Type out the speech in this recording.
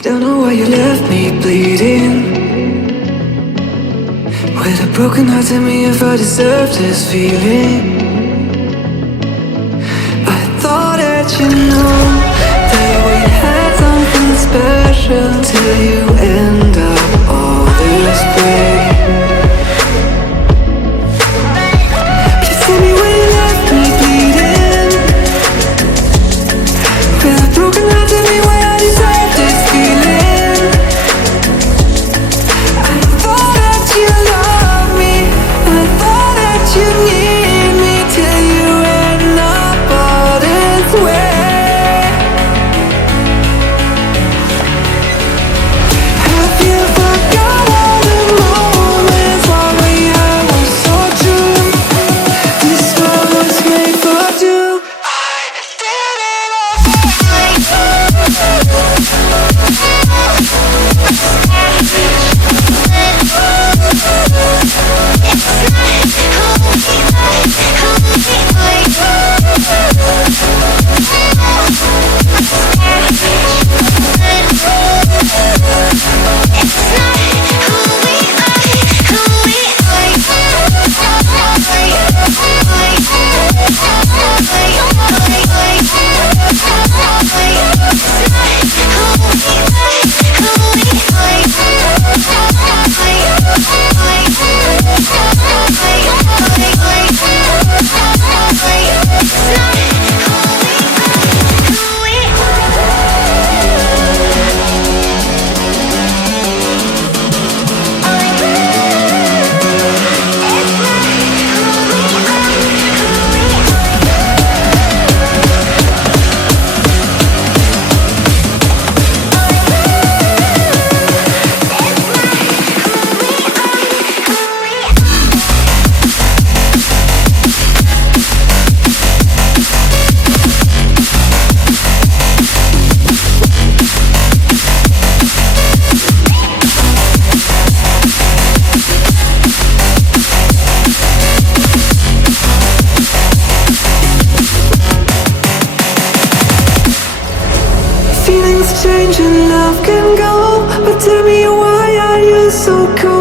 Don't know why you left me bleeding. With a broken heart, tell me if I deserve this feeling. I thought that you know that we had something special till you end up all this way. Please tell me why you left me bleeding. With a broken heart, tell me why I deserve this feeling. I thought that you loved me, I thought that you need me till you end up all this way. Have you forgot all the moments while we had was so true? This world was made for two. I did it change and love can go, but tell me why are you so cold?